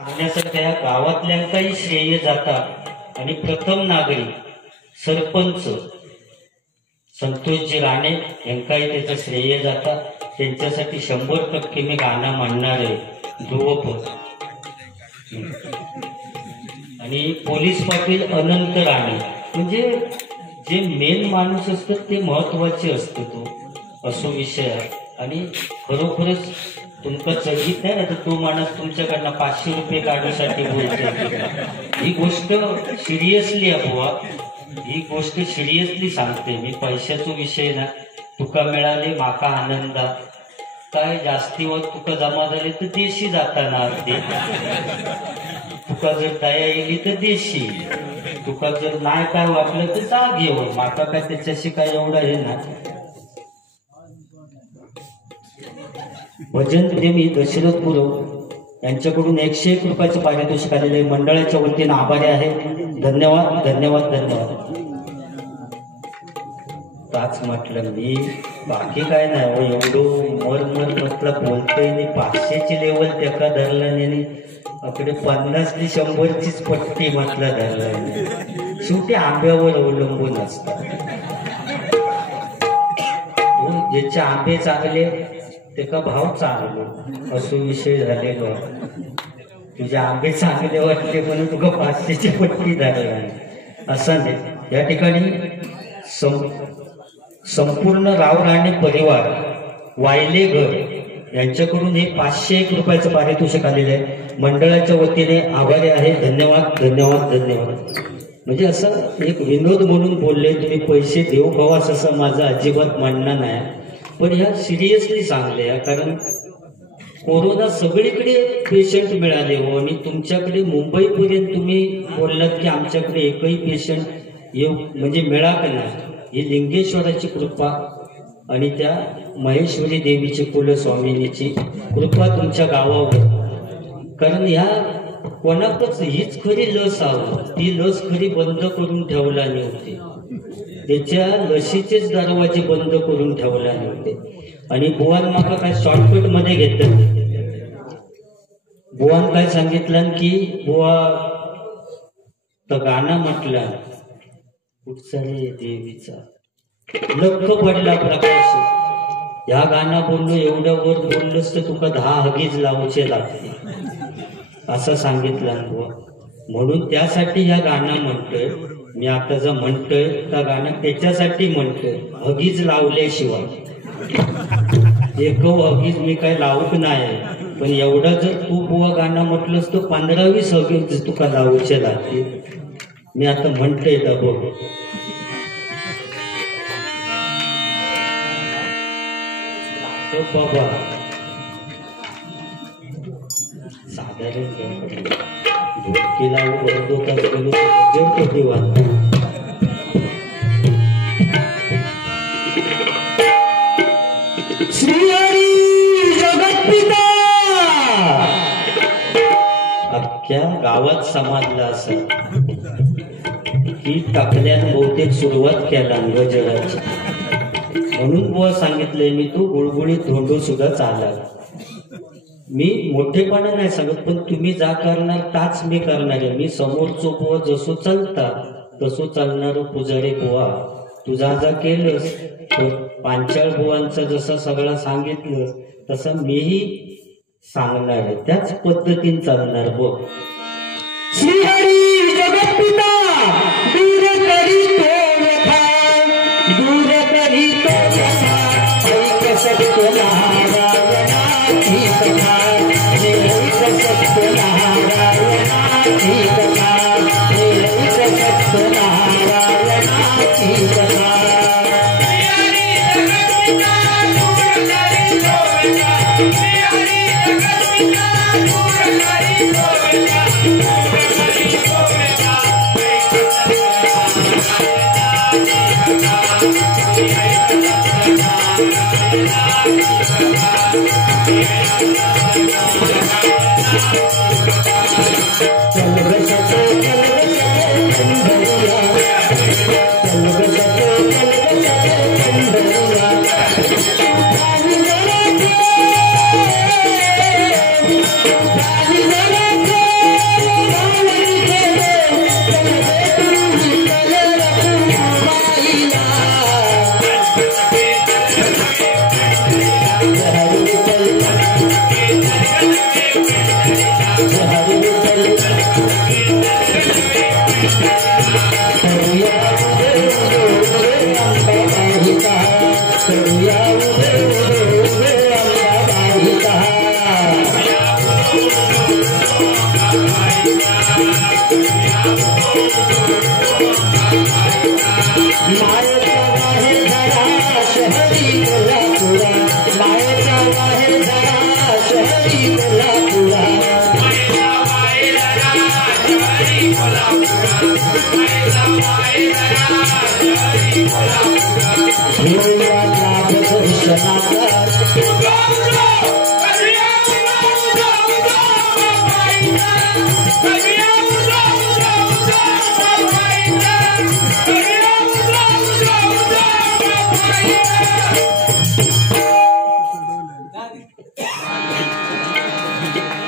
सांगण्यासारख्या गावातल्यांकाही श्रेय जातात आणि प्रथम नागरिक सरपंच संतोषजी राणे यांकाही त्याचं श्रेय जातात. त्यांच्यासाठी 100% मी गाणं म्हणणार आहे. ध्रुवपद आणि पोलीस पाटील अनंत राणे म्हणजे जे मेन माणूस असतात ते महत्वाचे असते. तो असो विषय आहे आणि खरोखरच तुमका चढीत नाही ना तर तो माणूस तुमच्याकडनं 500 रुपये काढण्यासाठी बोलतो. ही गोष्ट सिरियसली आहे बुवा, ही गोष्ट सिरियसली सांगते मी. पैशाचा विषय ना. तुका मिळाले माका आनंदा काय जास्ती वर तुका जमा झाले तर देशी जाताना ते तुका जर दया येईल तर देशी, तुका जर नाही काय वाटलं तर जा घेऊन. माका काय त्याच्याशी काय एवढं आहे ना. भजन प्रेमी दशरथ गुरव यांच्याकडून 101 रुपयाचं पारितोषिक आलेलं आहे. मंडळाच्या वतीनं आभारी आहे. धन्यवाद धन्यवाद धन्यवाद. ताच म्हटलं मी बाकी काय नाही. एवढं मर म्हटलं बोलतोय मी. 500ची लेवल त्याका धरला नाही. आपले 50ली 100चीच पट्टी म्हटलं धरला. शेवटी आंब्यावर अवलंबून असतात. ज्याचे आंबे चांगले त्याचा भाव चांगले असो विषय झालेलो. तुझे आंबे चांगले वाटले म्हणून तुका 500ची पट्टी धरला असं नाही. या ठिकाणी संपूर्ण राव राणे परिवार वायलेघर यांच्याकडून हे 501 रुपयाचं पारितोषिक आलेलं आहे. मंडळाच्या वतीने आभारी आहे. धन्यवाद धन्यवाद धन्यवाद. म्हणजे असं एक विनोद म्हणून बोलले तुम्ही. पैसे देऊ खवास असं माझं अजिबात म्हणणं नाही, पण ह्या सिरियसली सांगले. कारण कोरोना सगळीकडे पेशंट मिळाले हो आणि तुमच्याकडे मुंबईपर्यंत तुम्ही बोललात की आमच्याकडे एकही पेशंट येऊ म्हणजे मिळा का नाही. ही लिंगेश्वराची कृपा आणि त्या महेश्वरी देवीची कुलस्वामिनीची कृपा तुमच्या गावावर. कारण ह्या कोणाकच हीच खरी लस हवं. ती लस खरी बंद करून ठेवला नव्हती. त्याच्या लसीचेच दरवाजे बंद करून ठेवला नव्हते. आणि बुवान माका काय शॉर्टकट मध्ये घेतलं. बुवान काय सांगितलं की बुवा तर गाणं म्हटलं कुठचा रे देवीचा लख पडला प्रकाश. या गाणं बोललो एवढ्या वर बोललोस तर तुका 10 हगीज लावचे लागते असं सांगितलं बुवा. म्हणून त्यासाठी या गाणं म्हणतोय मी. आता जर म्हणतोय त्या गाणं त्याच्यासाठी म्हणतोय हगीज लावल्याशिवाय. एक हगीज मी काय लावूक नाही, पण एवढं जर तू बुवा गाणं म्हटलंस तर 15-20 हगीज तुका लावूचे लागते. मी आता म्हणतोय तर बघ. बाबा साधारण ढोलकीला बंदोतात गेलो जर कधी वाटत. श्रीहरी जगतपिता अख्ख्या गावात समाजला असं की टाकल्यानं बहुतेक सुरुवात केला गजराची. म्हणून बुवा सांगितलंय मी तू गुळगुळीत धोंडो सुद्धा चाला. मी मोठेपणा नाही सांगत, पण तुम्ही जा करणार ताच मी करणार आहे. मी समोरचो बुवा जसो चालता तसो चालणारो पुजारी बुवा. तू जा जा केलंस पांचाळ बुवांचा जसं सगळं सांगितलं तसं मीही सांगणार आहे. त्याच पद्धतीने चालणार बघ. श्रीहरी जगतपिता दूर करी तो व्यथा, दूर करी तो व्यथा, ऐक सत्यनारायणाची कथा, ऐक सत्यनारायणाची कथा, ऐक सत्यनारायणाची कथा.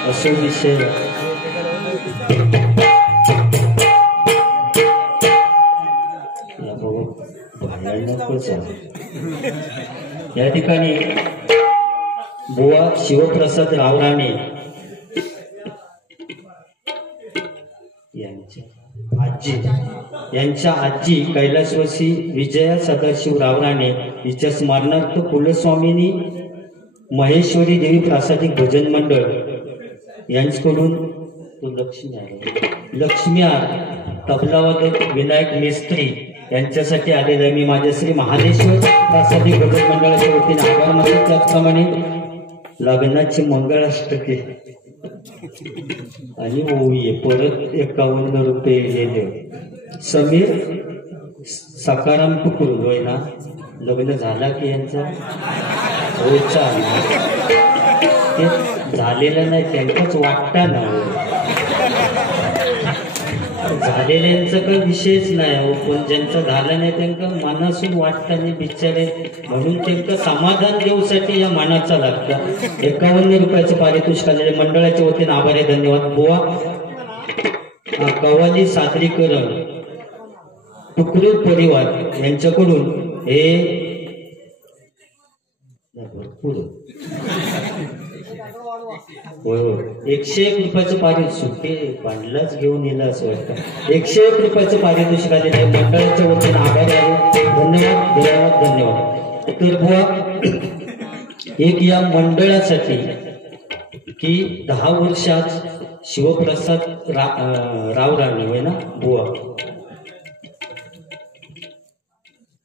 असो विषय या ठिकाणी बुवा शिवप्रसाद रावराणे यांच्या आजी कैलासवासी विजया सदाशिव रावराणे हिच्या स्मरणार्थ कुलस्वामिनी महेश्वरी देवी प्रासादिक भजन मंडळ यांच्याकडून लक्ष्मी तबलावादक विनायक मेस्त्री यांच्यासाठी आलेला आहे. मी माझ्या श्री महादेश्वर प्रासादिक भजन मंडळाच्या वतीने आभार मानतो. त्याचप्रमाणे लग्नाची मंगळाष्टके आणि ओळी परत 51 रुपये गेले. समीर सकाराम टुकरू होय ना, लग्न झाला की यांचा होचा ते झालेलं नाही त्यांनाच वाटता ना, झालेल्यांचा काही विषयच नाही हो. पण ज्यांचं झालं नाही त्यांना मनासून वाटतं नाही बिचारे, म्हणून त्यांना समाधान देऊसाठी या मनाचा लागतं. 51 रुपयाचं पारितोषिक आलेले मंडळाच्या वतीने आभारी, धन्यवाद. बुवा कव्वाली सादरीकरण टुकरू परिवार यांच्याकडून हे भरपूर 101 रुपयाचं पारितोषिक ते बांधलाच घेऊन येलं असं वाटतं. 101 रुपयाचं पारितोषिक आलेलं आहे. मंडळाच्या वतीने आभारी आहे, धन्यवाद धन्यवाद धन्यवाद. तर बुवा एक या मंडळासाठी की 10 वर्षात शिवप्रसाद रावराणे होय ना बुवा,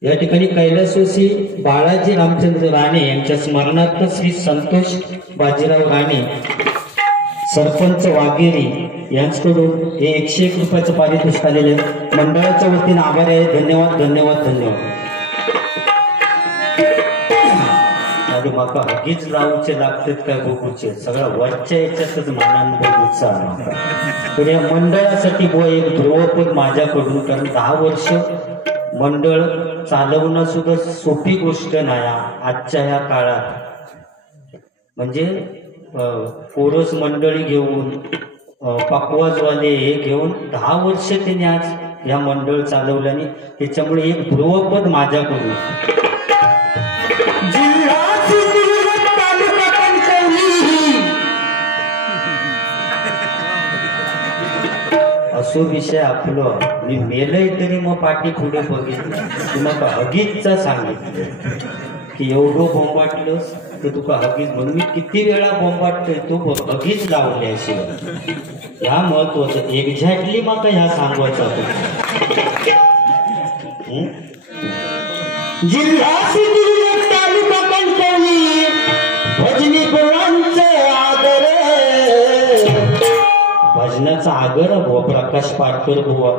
या ठिकाणी कैलासवासी बाळाजी रामचंद्र राणे यांच्या स्मरणार्थ श्री संतोष बाजीराव राणे सरपंच वाघेरी यांच्याकडून हे 101 रुपयाचं पारितोषिक आलेले मंडळाच्या वतीने आभार आहे. धन्यवाद धन्यवाद धन्यवाद. आणि माका हगीच लावूचे लागतात काय बघूचे, सगळ्या वरच्या याच्यातच मनान बघूचा. तर या मंडळासाठी बुवा एक ध्रुवपद माझ्याकडून, कारण 10 वर्ष मंडळ चालवणं सुद्धा सोपी गोष्ट नाही आजच्या या काळात. म्हणजे कोरस मंडळी घेऊन पकवाजवाले हे घेऊन 10 वर्ष त्यांनी आज या मंडळ चालवल्याने, त्याच्यामुळे एक ध्रुवपद माझ्याकडून. असो विषय आपलं, मी मेलय तरी मग पाठी पुढे बघितलं, तुम्हाला हगीजचा सांगितलं की एवढं बोंबाटलंस तर तुका हगीज, म्हणून मी किती वेळा बोंबाटतोय तो हगीज लावल्याशिवाय. ह्या महत्वाचं एक्झॅक्टली माका ह्या सांगवायचं जिल्हा तालुका कणकवली भजनी बुवांचे आदर, भजनाचा आगर बुवा प्रकाश पाटकर बुवा,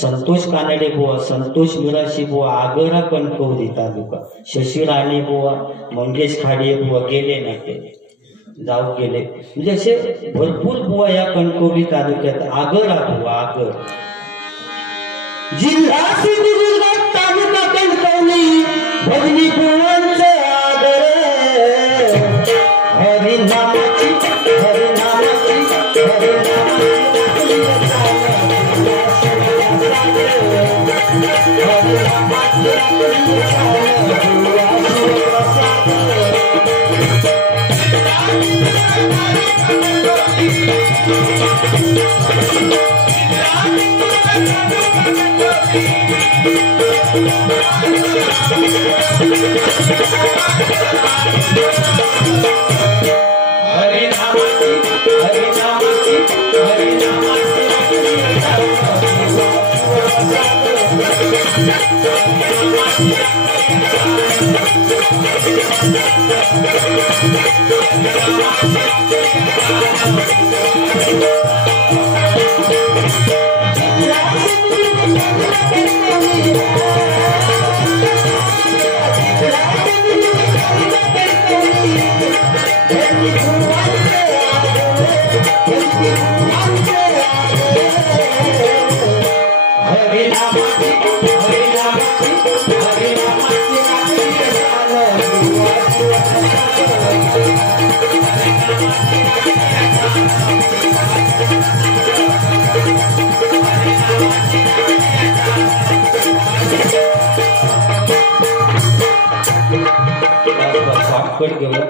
संतोष कानडे बुवा, संतोष मिराशी बुवा, आगरा कणकवली तालुका, शशी राणे बुवा, मंगेश खाडे बुवा गेले नाही ते जाऊ गेले. म्हणजे असे भरपूर बुवा या कणकवली तालुक्यात. आगरा बुवा आगर, जिल्हा सिंधुदुर्ग तालुका कणकवली भजनी बुवांचे आदर, हरिनामाची हरिनामाची हरिनामाची Thank you.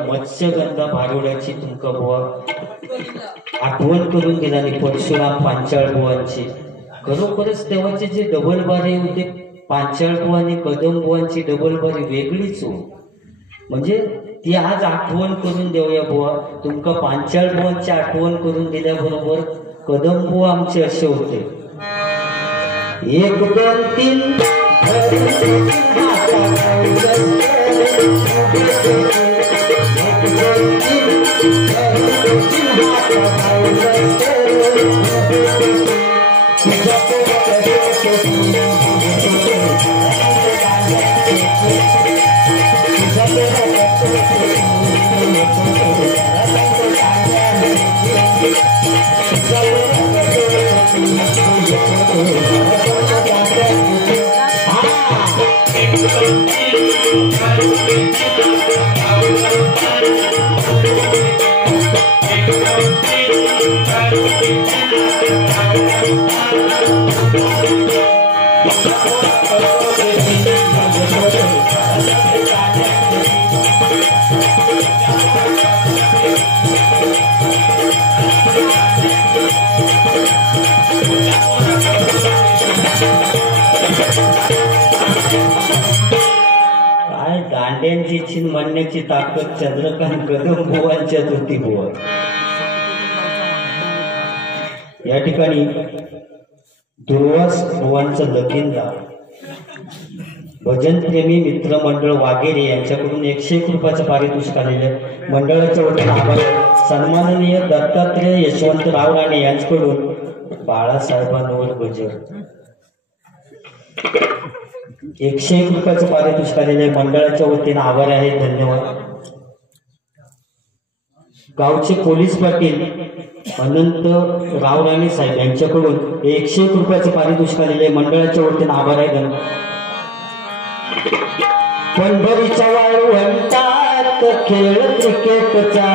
मत्स्यगंधा भारुडाची तुमका बुवा आठवण करून दिला आणि परशुराम पांचाळ बुवांची खरोखरच तेव्हाचे जे डबल बारे होते पांचाळ बुवा आणि कदम बुवांची डबल बारी वेगळीच हो म्हणजे ती आज आठवण करून देऊया बुवा तुमका पांचाळ बुवांची आठवण करून दिल्याबरोबर कदम बुवा आमचे असे होते 1 2 3 दांड्यांची छीन म्हणण्याची ताकद चंद्रकांत कदम बुवांच्यात होती बुवा. या ठिकाणी दुर्वास बुवांचं लगीनला भजनप्रेमी मित्रमंडळ वागेरे यांच्याकडून 101 रुपयाचं पारितोषिक आलेलं आहे. मंडळाच्या वतीने आभार. सन्माननीय दत्तात्रेय यशवंतराव राणे यांच्याकडून बाळासाहेबांवर गजर 101 रुपयाचं पारितोषिक आलेलं आहे. मंडळाच्या वतीने आभार आहे, धन्यवाद. गावचे पोलीस पाटील अनंत राव राणे साहेब यांच्याकडून 101 रुपयाचं पारितोषिक आलेलं आहे. मंडळाच्या वतीने आभार आहे, धन्यवाद. पंढरीच्या वाळवंटात खेळ क्रिकेटचा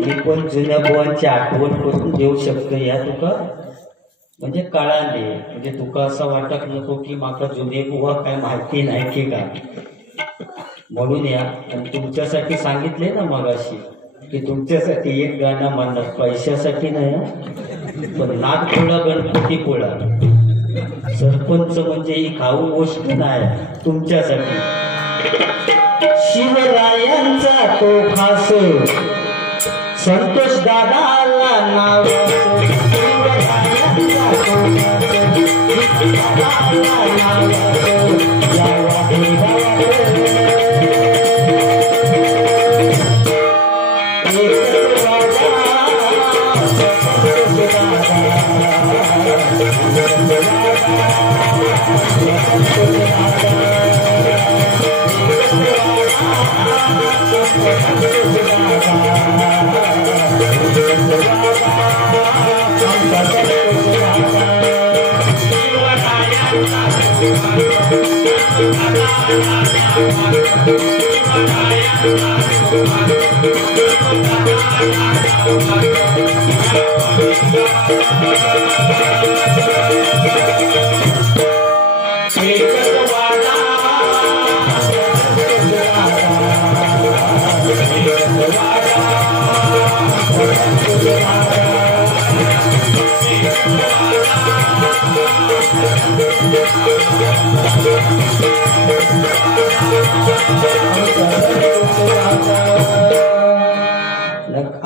मी पण जुन्या बुवांची आठवण करून देऊ शकतो. या तुका म्हणजे कळाले, म्हणजे तुका असं वाटत नको की माका जुने बुवा काय माहिती नाही की का, म्हणून या. आणि तुमच्यासाठी सांगितले ना मगाशी की तुमच्यासाठी एक गाणं म्हणणार, पैशासाठी नाही पण नागपुडा गणपती पोळा सरपंच म्हणजे ही खाऊ गोष्ट नाही, तुमच्यासाठी. शिवरायांचा तो खास संतोष दादाला नाव, शिवरायांचा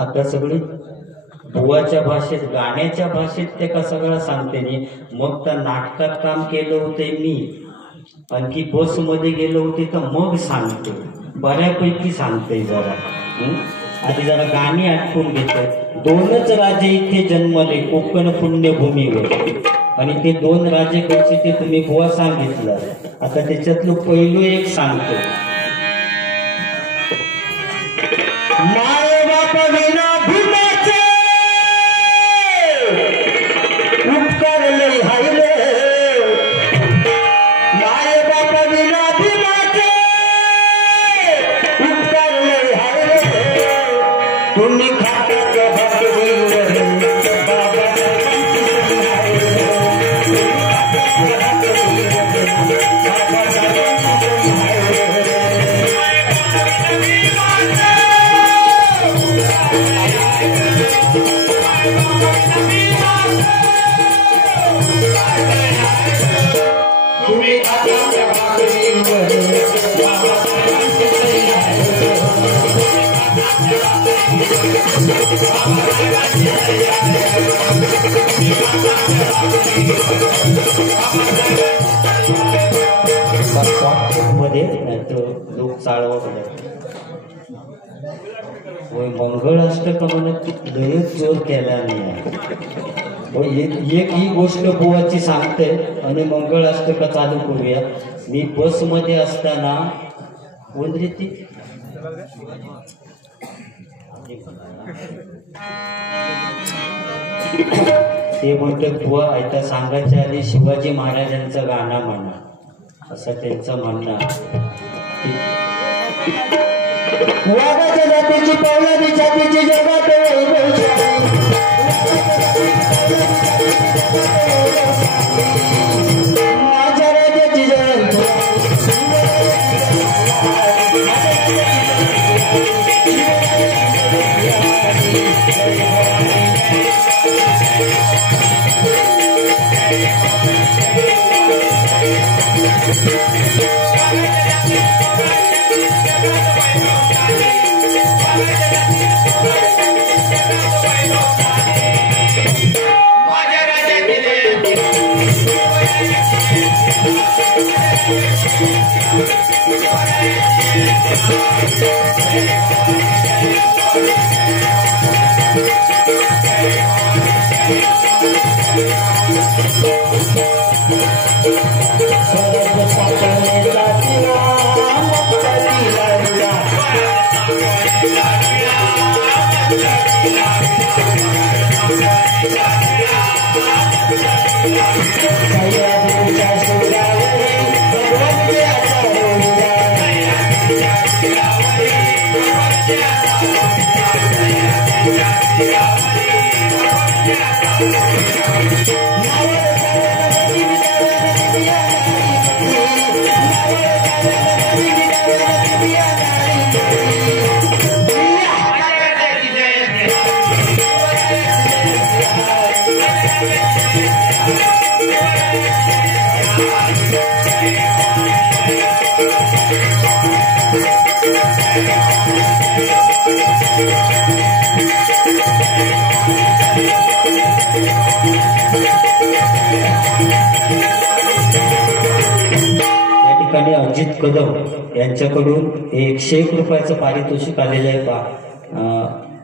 आता सगळी बुवाच्या भाषेत गाण्याच्या भाषेत ते का सगळं सांगते नी मग त्या नाटकात काम केलं होते मी आणखी बस मध्ये गेलो होते तर मग सांगते बऱ्यापैकी सांगते जरा आधी जरा गाणी आठवून घेते दोनच राजे इथे जन्मले कोकण पुण्यभूमीवर आणि ते दोन राजे कसे ते तुम्ही बुवा सांगितलं आता त्याच्यातलं पहिलं एक सांगतो माय बाप विना भूमाचे उपकार लई हायले माय बाप विना भूमाचे उपकार लई हायले तुम्ही खात्याच्या भाकरीवर बाबा मध्ये लोक चाळवा होय मंगळाष्टक म्हणत लयच जोर केला नाही एक ही गोष्ट बुवाची सांगते आणि मंगळाष्टक चालू करूया मी बस मध्ये असताना कोणती ती ते म्हणते बुवा आता सांगायच्या आधी शिवाजी महाराजांचं गाणं म्हणा असं त्यांचं म्हणणं वाघाच्या जातीची पौलादी जातीची जगात माझ्या राजाची जयंती अजित कदम यांच्याकडून 101 रुपयाचं पारितोषिक आलेलं आहे पा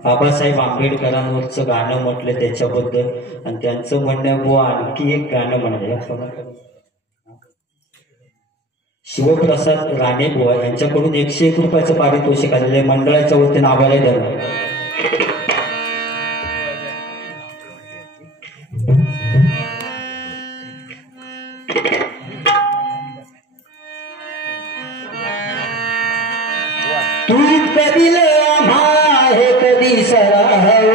बाबासाहेब आंबेडकरांवरचं गाणं म्हटलं त्याच्याबद्दल, आणि त्यांचं म्हणणं बुवा आणखी एक गाणं म्हणाले. शिवप्रसाद राणे बुवा यांच्याकडून 101 रुपयाचं पारितोषिक आलेलं आहे. मंडळाच्या वतीने आभार आहे त्यांना. तू कधी आम्हा हे कधी सराव,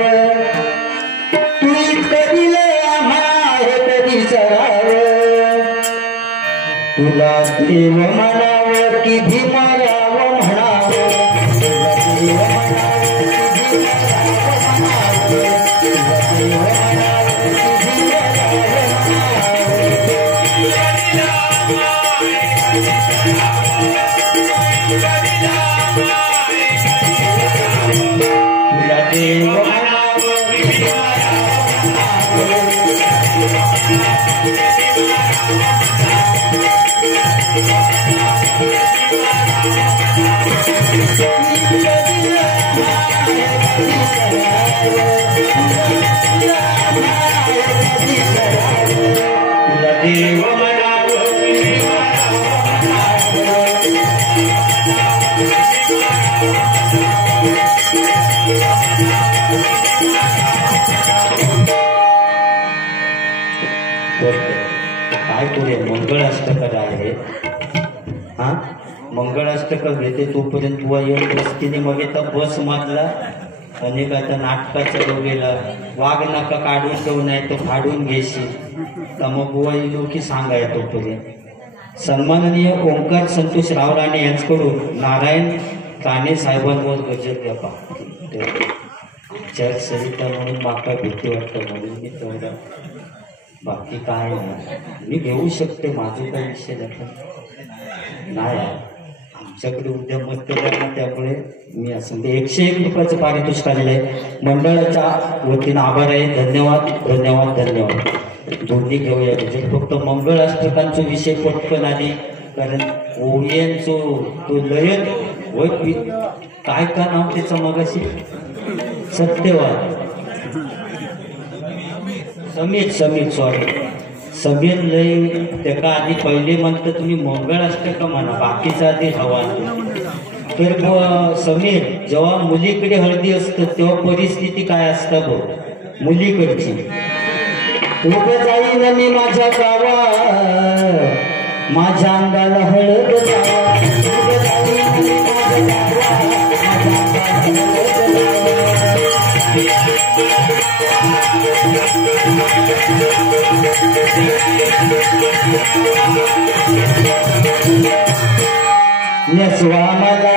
तू कधी आम्हा हे कधी सराव, तुला देव म्हणावं की भीमराव म्हणावं, तुला देव म्हणावं की भीमराव म्हणावं, तुला देव म्हणावं की भीमराव काय करूया. मंगळाष्टक आहे हा, मंगळाष्टक घेते तोपर्यंत बुवा येऊन रस्त्याने मग येता बस मधला अनेक आता नाटकाच्या डोबेला वाघ नका काढून ठेवू नाही तो फाडून घेशील, तर मग बुवा येलो की सांगाय तोपर्यंत. सन्माननीय ओंकार संतोष राव राणे यांच्याकडून नारायण राणे साहेबांवर गजर द्या पा चर्च सरिता म्हणून माका भीती वाटतं म्हणून मी तेवढा, बाकी काय नाही. मी घेऊ शकते, माझं काही विषय नाही. आमच्याकडे उद्या मतदान, त्यामुळे मी असं 101 रुपयाचं पारितोषिक आलेलं आहे. मंडळाच्या वतीनं आभार आहे. धन्यवाद धन्यवाद धन्यवाद. दोन्ही घेऊया. म्हणजे फक्त मंगळाष्टकांचा विषय पटकन आली, कारण ओरियनचो तो लयत होय. काय का नाव त्याचं मगाशी, सत्यवाद समीर सॉरी समीर लय त्याका आधी पहिले म्हणतं तुम्ही मंगळाष्टक म्हणा, बाकीचा आधी हवा. तर समीर, जेव्हा मुलीकडे हळदी असतं तेव्हा परिस्थिती काय असतं बघ मुलीकडची. उग जाईन मी माझ्या गावा, माझ्या अंगाला हळद लावा, उग जाईन मी माझ्या गावा, माझ्या अंगाला हळद लावा. नेसवा मला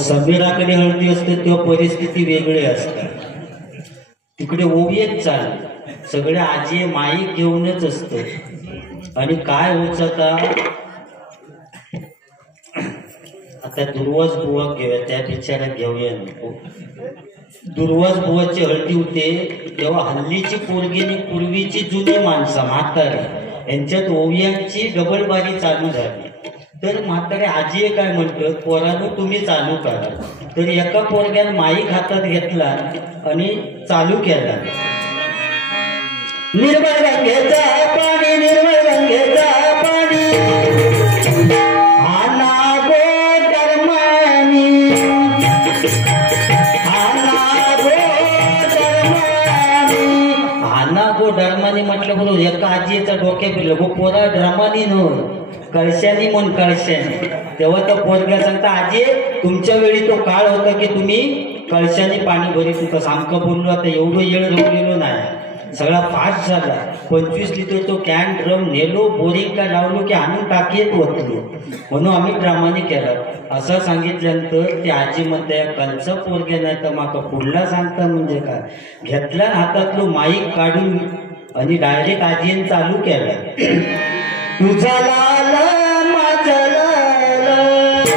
समीराकडे हळदी असते तेव्हा परिस्थिती वेगळी असते. तिकडे ओवियत चालू सगळे आजी माईक घेऊनच असत. आणि काय होत आता दुर्वास बुवा घेऊया, त्या बिचारा घेऊया नको. दुर्वास बुवाची हळदी होते तेव्हा हल्लीची पोरगीनी पूर्वीची जुनी माणसं म्हातारी यांच्यात ओवियांची डबलबारी चालू झाली. तर म्हातारे आजी काय म्हणतात, पोरांनो तुम्ही चालू करा. तर एका पोरग्यानं माईक हातात घेतला आणि चालू केला. निर्मळ गंगेचा पाणी, निर्मळ गंगेचा पाणी, आना गो धर्मानी, आना गो धर्मानी. आना गो धर्मानी म्हटलं बरोबर. एका आजीचा डोक्या फिरलं, गो पोरा धर्मानी न कळशानी म्हण कळशानी. तेव्हा तो पोरग्या सांगता, आजी तुमच्या वेळी तो काळ होता की तुम्ही कळशानी पाणी भरीत होतं. सामकं बोललो, आता एवढं येळ जमलेलो नाही, सगळा फास्ट झाला. 25 लिटर तो कॅन ड्रम नेलो, बोरिंग का लावलो की आणून टाकीत ओतलो. म्हणून आम्ही ड्रामाने केला. असं सांगितल्यानंतर ते आजी म्हणते, या कलचा पोरग्या नाही तर माका पुढला सांगता म्हणजे काय. घेतला हातातलो माईक काढून आणि डायरेक्ट आजीने चालू केला. तुझा लाल माझा लाल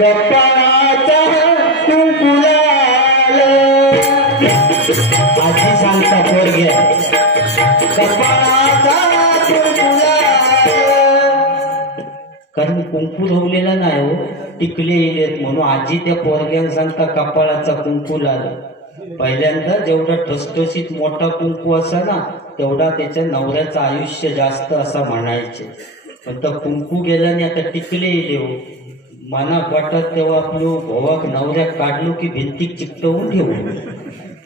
कपाळाचा कुंकुलाल आजी सांगता पोरग्या कपाळाचा कुंकुलाल कारण कुंकू धवलेला नाही हो टिकले येलेत म्हणून आजी त्या पोरग्याला सांगता कपाळाचा कुंकू लाल पहिल्यांदा जेवढा ठसठसीत मोठा कुंकू असा ना तेवढा त्याच्या नवऱ्याचं आयुष्य जास्त असा म्हणायचे पण तर कुंकू गेल्याने आता टिकले येले हो मना वाटत तेव्हा आपलं भोवाक नवऱ्यात काढलो की भिंतीक चिकटवून ठेवू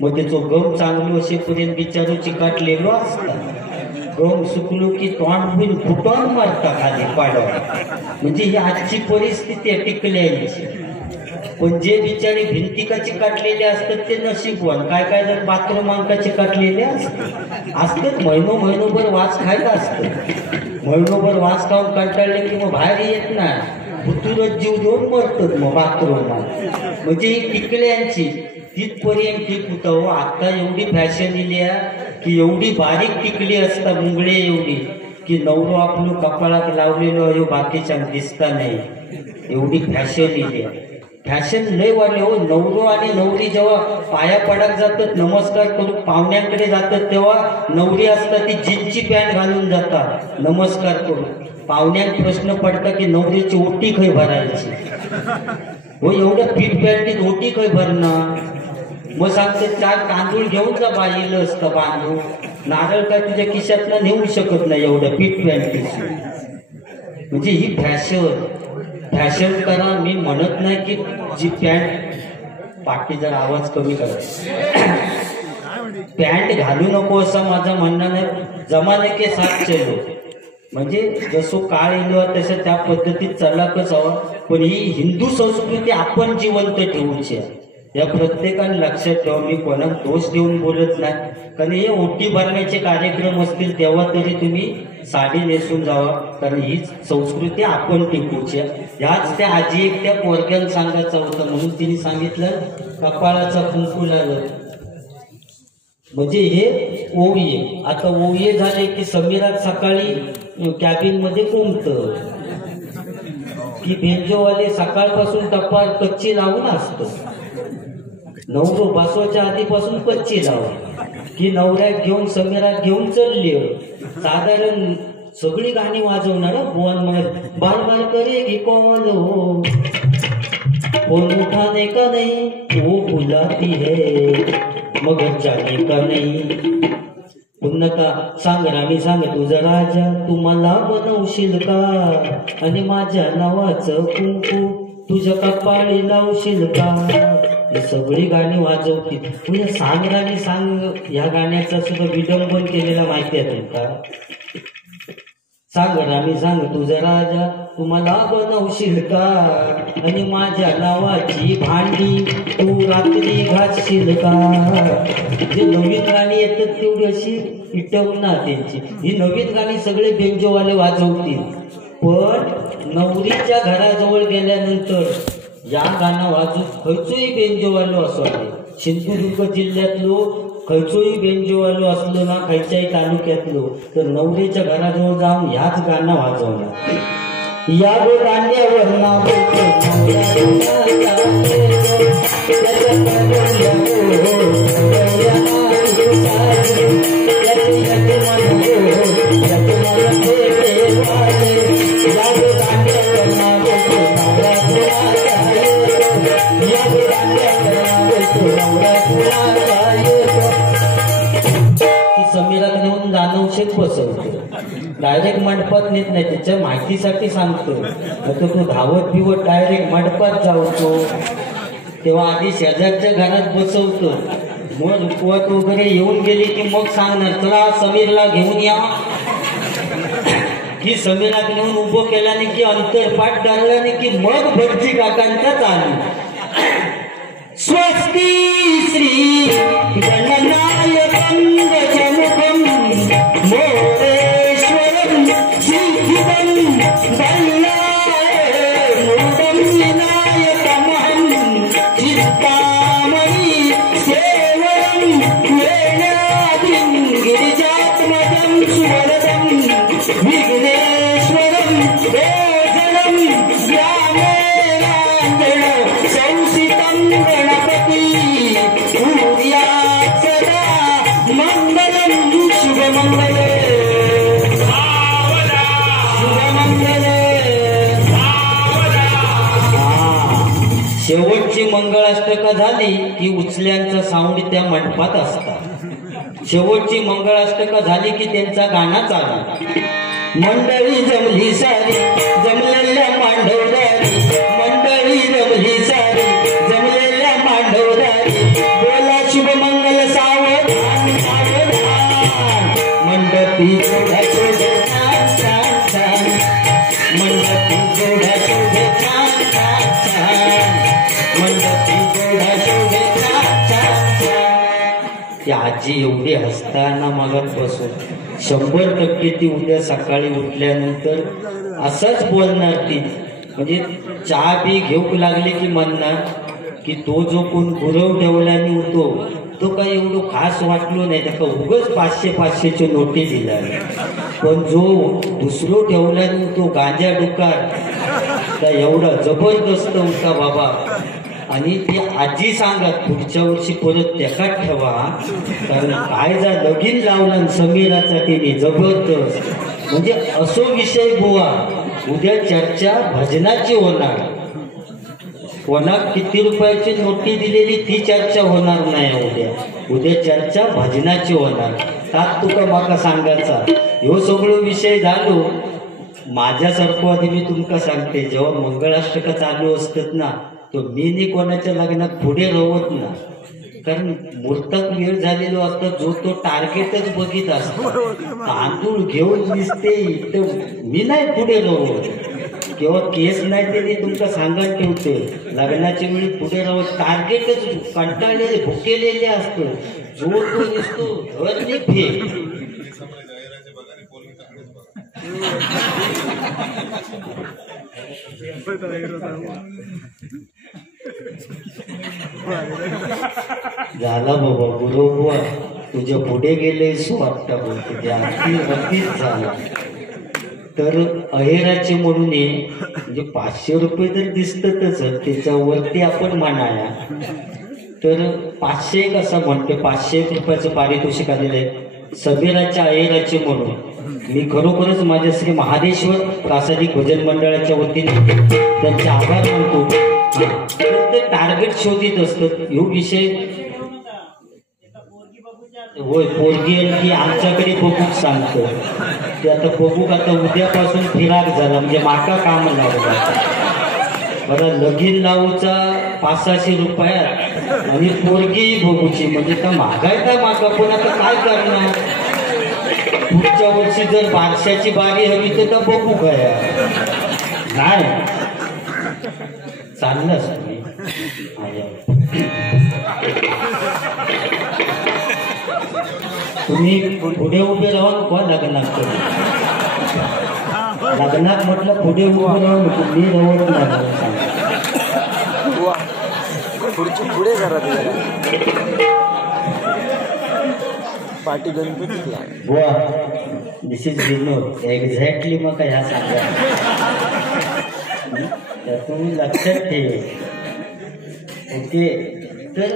मग त्याचो गम चांगलो असेपर्यंत बिचारो चिकाटलेलो असता गम सुकलो की तोंड होईल फुटून मारता खाली पाडवा म्हणजे ही आजची परिस्थिती आहे टिकल्याची पण जे बिचारे भिंतिका चिकाटलेले असतात ते नशीबवान काय काय जर बाथरूम अंका चिकाटलेले असतात महिनोभर वास खायला असतं महिनोभर वास खाऊन कंटाळले की मग बाहेर येत नाही भुतूरच जीव देऊन मरतात मग बाथरूमात म्हणजे ही टिकल्यांची तिथपर्यंत ठीक होतं आता एवढी फॅशन दिली की एवढी बारीक टिकली असता मुंगळे एवढी की नवरो आपलं कपाळात लावलेलो बाकीच्या दिसता नाही एवढी फॅशन दिली फॅशन लय वाढले हो नवरो आणि नवरी जेव्हा पाया पडत जातात नमस्कार करून पाहुण्यांकडे जातात तेव्हा नवरी असतात ती जीन्सची पॅन्ट घालून जातात नमस्कार करून पाहुण्यांत प्रश्न पडता की नवरीची ओटी खय भरायची हो एवढ्या पीठ पॅन्टीत ओटी खय भरणं मग सांगते 4 तांदूळ घेऊन जा बाईला असतं बांधून नारळ काय तुझ्या खिशातला नेऊ शकत नाही एवढ्या पीठ पॅन्टीत म्हणजे ही फॅशन करा मी म्हणत नाही की जी पॅन्ट पाठी जर आवाज कमी करा पॅन्ट घालू नको असं माझं म्हणणं नाही जमाने के साथ चलो म्हणजे जसो काळ येलो तसं त्या पद्धतीत चालकच हवं पण ही हिंदू संस्कृती आपण जिवंत ठेवूची आहे या प्रत्येकाने लक्षात ठेवा मी कोणाला दोष देऊन बोलत नाही कारण हे ओटी भरण्याचे कार्यक्रम असतील तेव्हा तरी तुम्ही साडी नेसून जावा कारण ही संस्कृती आपण टिकूची ह्याच त्या आजी एक त्या पोरग्याला सांगायचं होतं म्हणून तिने सांगितलं कपाळाचा कुंकू लागलं म्हणजे हे ओविये आता ओविये झाले की समीरात सकाळी कॅबिन मध्ये कोंबतं की बेंजोवाले सकाळपासून टप्पा कच्ची लावून असतो नवरो बसवाच्या आधीपासून कच्ची लाव की नवऱ्यात घेऊन समीरात घेऊन चढली साधारण सगळी गाणी वाजवणार बोन मग बार बार करे की कॉल हो फोन उठाने का नहीं वो बुलाती है मगर जाने का नहीं पुन्हा सांग राणी सांग तुझा राजा तू मला बनवशील का आणि माझ्या नावाचं कुंकू तुझ्या कपाळी लावशील का सगळी गाणी वाजवतील तुझ्या सांग राणी सांग या गाण्याचा सुद्धा विडंबन केलेला माहिती आहे तुमका सांग राणी सांग तुझा राजा तुम्हाला बनवशील का आणि माझ्या नावाची भांडी तू रात्री घासशील का जे नवीन गाणी येतात तेवढी अशी इटवणार त्यांची ही नवीन गाणी सगळे बेंजोवाले वाजवतील पण नवरीच्या घराजवळ गेल्यानंतर या गाणं वाजून खयचोही बेंजोवालो असो सिंधुदुर्ग जिल्ह्यातलो खयचोही बेंजोवालो असलो ना खयच्याही तालुक्यातलो तर नवरीच्या घराजवळ जाऊन ह्याच गाणं वाजवणार या गो दांड्यावर ना समीरात नेऊन जाणवशेत बसवतो डायरेक्ट मंडपात नेत नाही त्याच्या माहितीसाठी सांगतो तर तो धावत बिवत डायरेक्ट मंडपात जावतो तेव्हा आधी शेजारच्या घरात बसवतो मग रुपवत वगैरे येऊन गेली की मग सांगणार चला समीरला घेऊन या की समीरात नेऊन उभं केल्याने की अंतरपाठ धरल्याने की मग भटजी काकांचा चालू स्वस्ती श्री गणनायकं गजमुखं मोरेश्वरं सिद्धिदं बल्लाळमूर्तं विनायकमहं चिन्तामणि सेवं विघ्नेश्वरम गोजनम ज्ञानेरांजन संसितं गणपति कुर्यात् सदा मंगलम शुभमंगले शेवटची मंगळाष्टका झाली की उचल्यांचा साऊंड त्या मंडपात असतात. शेवटची मंगळाष्टका झाली की त्यांचा गाणं चालू. मंडळी जमली सारी जमलेल्या मांडवदारी, मंडळी जमली सारी जमलेल्या मांडवदारी, बोला शुभ मंगल सावधान सावधान. मंडपी जोडा शोभे छान छान छान, मंडपी जोडा शोभे छान छान छान, मंडपी जोडा शोभे छान छान छान. ती आजी एवढी हसताना मगत बसून 100% ती उद्या सकाळी उठल्यानंतर असंच बोलणार. ती म्हणजे चहा बी घेऊ लागले की म्हणणार की तो जो कोण गुरव ठेवल्याने उठतो तो काही एवढं खास वाटलो नाही, त्याला उगच 500-500चे नोटी दिला. पण जो दुसरो ठेवल्याने तो गांजा डुकार तर एवढा जबरदस्त होता बाबा. आणि ती आजी सांगत पुढच्या वर्षी परत त्याकात ठेवा, कारण काय जा लगीन लावला समीराचा तिने जबरदस्त. म्हणजे असो विषय बुवा. उद्या चर्चा भजनाची होणार. कोणाक किती रुपयाची नोटी दिलेली ती चर्चा होणार नाही उद्या. उद्या चर्चा भजनाची होणार. त्यात तुका माका सांगायचा ह्यो सगळो विषय झालो. माझ्यासारखं आधी मी तुमका सांगते, जेव्हा मंगळाष्टका चालू असतात ना तो मी कोणाच्या लग्नात पुढे राहत ना, कारण मुहूर्तात वेळ झालेलो असतो. जो तो टार्गेटच बघित असतो. तांदूळ घेऊन दिसते तर मी नाही पुढे राहत. किंवा केस नाही तरी तुमका सांगत ठेवते लग्नाच्या वेळी पुढे राहत. टार्गेटच कंटाळलेले भुकेलेले असतो. जो तो दिसतो धरणे फेक. झाला बाबा गुरुबुवा तुझ्या पुढे गेले वाटतं बोलतो तुझ्या अगदीच झाला. तर अहेराचे म्हणून म्हणजे 500 रुपये तर दिसतच, त्याच्यावरती आपण म्हणाया तर 500 कसं म्हणतो. 500 रुपयाचं पारितोषिक आलेलं आहे समीराच्या अहेराचे म्हणून. मी खरोखरच माझ्या श्री महादेश्वर प्रासादिक भजन मंडळाच्या वतीने त्यांचे आभार मानतो. ते टार्गेट शोधित असतात. ह्यो विषय होय पोरगी की आमच्याकडे बघूक सांगतो. ते आता बघूक आता उद्यापासून फिराक झाला, म्हणजे माका काम लागला. बरं लगीन लावूचा 500-600 रुपयात आणि पोरगी बघूची, म्हणजे तर महागाय का माका. पण आता काय करणार. पुढच्या वर्षी जर बारशाची बारी हवी तर बघू काय नाही चाललंच. तुम्ही पुढे उभे राहून कोण लग्नात लग्नात म्हटलं पुढे उभे राहून मी राहून पुढे करा पार्टी गणपतीला बुवा. दिस इज विनोद एक्झॅक्टली. मग काय ह्या सांगा तुम्ही लक्षात ठेव. ओके तर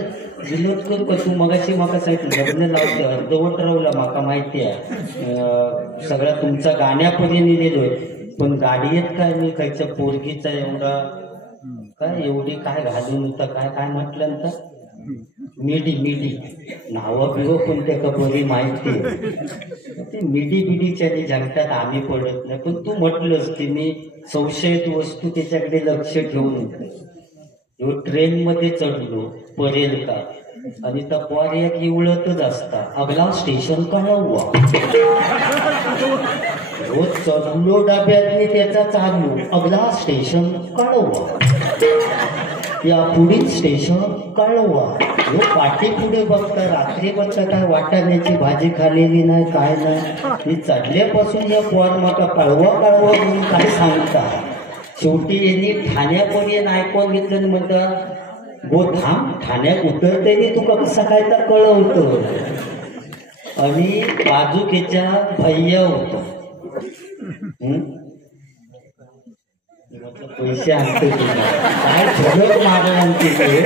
विनोद करू का तू मगाशी माका सांगितलं लग्न लावते अर्धवट राहूला माका माहिती आहे. सगळा तुमचा गाण्यापर्यंत लिहिलोय पण गाडीत काय मी खायच्या पोरगीचा एवढा काय एवढी काय घालून होता काय काय म्हटलं तर मिडी नावं बिवं पण त्याला बरी माहिती आहे. ते मिडीच्या जगतात आम्ही पडत नाही. पण तू म्हटलंस की मी संशयित वस्तू त्याच्याकडे लक्ष ठेवून ट्रेनमध्ये चढलो परेल का आणि त्या पोऱ्या इवळतच असता. अगला स्टेशन कळवा रोज चढलो डब्यातले त्याचा चालू अगला स्टेशन कळवा या पुढील स्टेशन कळवा. जो पाठी पुढे बघता रात्री बघता काय वाटाण्याची भाजी खाल्लेली नाही काय नाही. मी चढल्यापासून या पोर माका कळवा म्हणून काय सांगता. शेवटी यांनी ठाण्यापर्यंत ऐकून घेतलं म्हणता गो थांब ठाण्यात उतरते तुका कसं काय तर कळवतं. आणि बाजूकेच्या भैया होता पैसे आणतो काय ठरत मागण आणते ते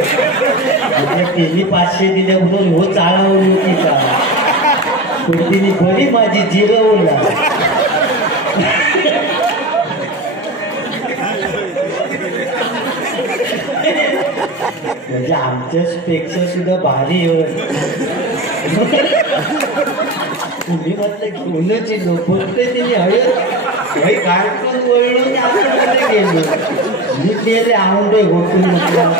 त्यांनी 500 दिल्या म्हणून हो चाळवली होती का तिने बरी माझी जिरवला म्हणजे आमच्यापेक्षा सुद्धा भारी तुम्ही म्हटलं घेऊनच येलो फक्त तिने हळद कार्टून वळून आतमध्ये गेलो मी ते आवडे गोठून म्हटलं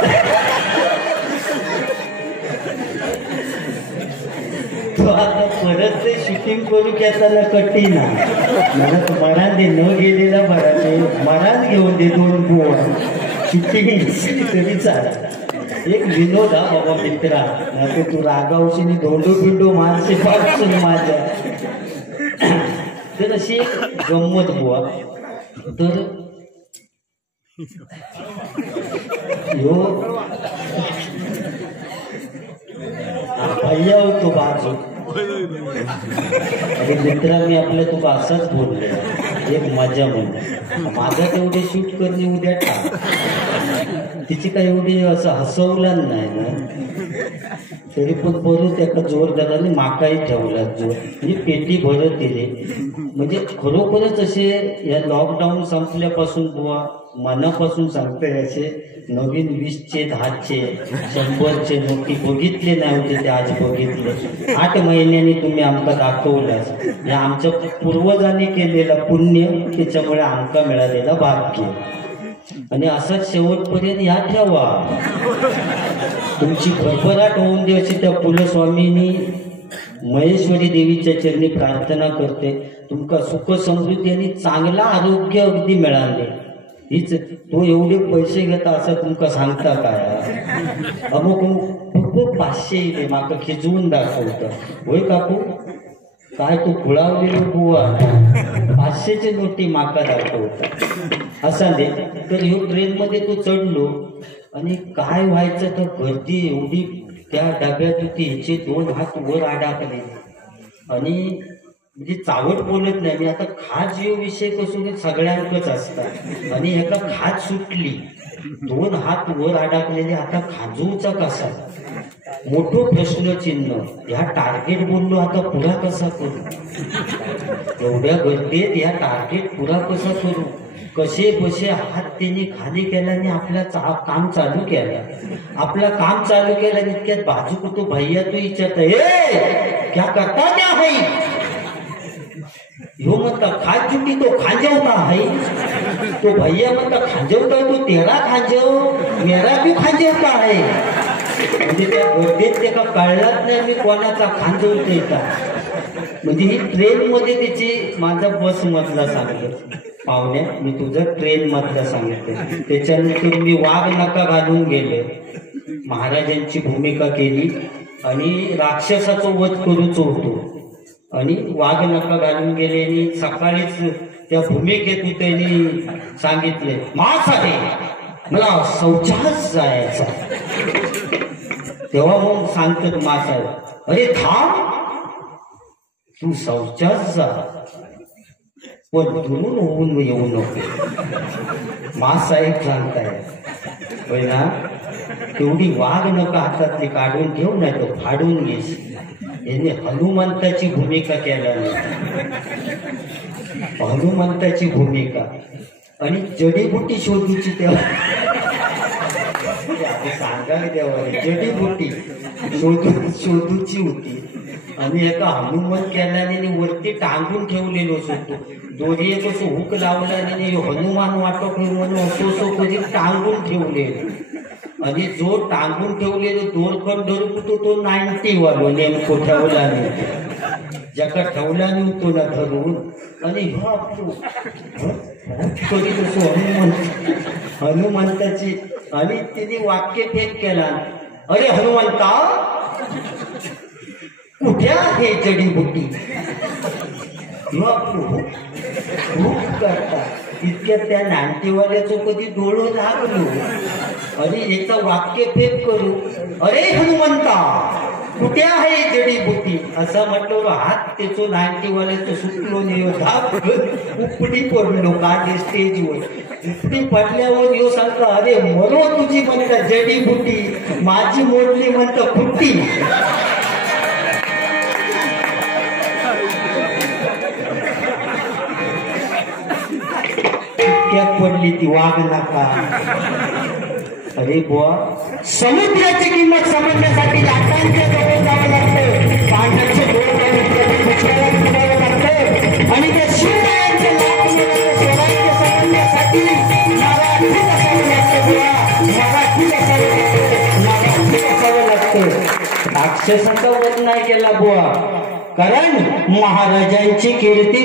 तो आता परत ते शूटिंग करू घेताना कठीण मला मरात दे न गेलेला बरा ते मरात घेऊन दे 2 गोवा शूटिंग तरी चालेल एक विनोद हा बाबा मित्रा नाही तू रागावशीने धोंडो बिंडो माणसे पासून माझ्या तर अशी एक गंमत बुवा तर ह्यो भैया होतो बाजू अरे मित्रा मी आपल्या तुका असंच बोलले एक मजा म्हणून माझा तेवढे शूट करणे उद्या तिची काय एवढी असं हसवला नाही ना तरी पण परत एका जोरदाराने माकाही ठेवला जोर म्हणजे पेटी भरत दिली म्हणजे खरोखरच असे या लॉकडाऊन संपल्यापासून बुवा मनापासून सांगते असे नवीन 20चे 10चे 100चे नोटी बघितले नाही होते ते आज बघितले 8 महिन्यांनी तुम्ही आमका दाखवलाच या आमच्या पूर्वजांनी केलेला पुण्य त्याच्यामुळे आमका मिळालेला भाग्य आणि असाच शेवटपर्यंत या ठेवा तुमची भरभराट होऊन दे अशी त्या कुलस्वामींनी महेश्वरी देवीच्या चरणी प्रार्थना करते तुमका सुख समृद्धी आणि चांगला आरोग्य अगदी मिळाले हीच तो एवढे पैसे घेता असं तुमका सांगता काय अमुक खूप 500 इले माका खिजवून दाखवता होय काकू काय तू खुळावलेलो बुवा 500चे नोटी माका दाखवता असा दे तर ह्यो ट्रेनमध्ये तो चढलो आणि काय व्हायचं तर गर्दी एवढी त्या डब्यात होती ह्याचे 2 हात वर अडाकले आणि म्हणजे चावट बोलत नाही मी आता खाज यो विषय कसून सगळ्यांकच असतात आणि एका खाज सुटली 2 हात वर अडाकलेले आता खाजूचा कसा मोठं प्रश्नचिन्ह ह्या टार्गेट बोललो आता पुरा कसा करू एवढ्या गर्दीत ह्या टार्गेट पुरा कसा करू कसे बसे हात त्यांनी खाली केला आणि आपल्या काम चालू केला आपला काम चालू केला इतक्यात बाजू को तो भैया तो विचारता ए क्या करता क्या है ह्यो म्हणता खाज चुकी तो खांजवता है तो भैया म्हणता खांजवता तो तेरा खांजव मेरा भी खांजवता है म्हणजे त्या गर्दीत ते का कळलाच नाही मी कोणाचा खांजवतोय का म्हणजे ही ट्रेन मध्ये त्याची माझा बस मधला सांगितलं पाहुण्या मी तुझं ट्रेन मधला सांगितलं त्याच्यानंतर मी वाघ नका घालून गेले महाराजांची भूमिका केली आणि राक्षसाचा वध करूच होतो आणि वाघ नका घालून गेले आणि सकाळीच त्या भूमिकेत त्यांनी सांगितले मासाने मला शौचास जायचा तेव्हा मग सांगतात मासा अरे थांब तू शौचास जा पण दुरून होऊन येऊ नको मासाहेब सांगताय पहिला तेवढी वाघ नका हातातली काढून ठेव नाही तो फाडून घेस यांनी हनुमंताची भूमिका केला हनुमंताची भूमिका आणि जडीबुटी शोधूची तेव्हा सांगायला तेव्हा जडीबुटी शोधूची होती आणि एका हनुमान केल्याने वरती टांगून ठेवलेलो होतो दोरी कसं हुक लावला आणि हनुमान वाटप म्हणून असो कधी टांगून ठेवलेलो आणि जो टांगून ठेवलेलो दोरखंड धरून तो 90 वालो नेमको ठेवला नाही ज्याका ठेवला नव्हतो ना धरून आणि कधी कसो हनुमंताची आणि तिने वाक्य फेक केला अरे हनुमंता कुठे आहे जडीबुटी करता इतक्यात त्या नांटीवाल्याचं कधी डोळं लागलो आणि याचा वाक्य फेक करू अरे हनुमंता कुठे आहे जडीबुटी असं म्हटलं हात त्याचो 90 वाल्याचं सुटलो नाही धाप उपडी पडलो काढले स्टेजवर उपडी पडल्यावर यो सांगता अरे मरो तुझी म्हणता जडीबुटी माझी मोडली म्हणता फुट्टी पडली ती वाघ नाका अरे बुवा समुद्राची किंमत समजण्यासाठी लाटांच्या जवळ जावं लागतं पाण्याचे लागतं आणि त्या शिवरायांच्या स्वराज्य समजण्यासाठी मराठी असावं लागतं बुवा मराठी असावं लागतं राक्षसांचा वध नाही केला बुवा कारण महाराजांची कीर्ती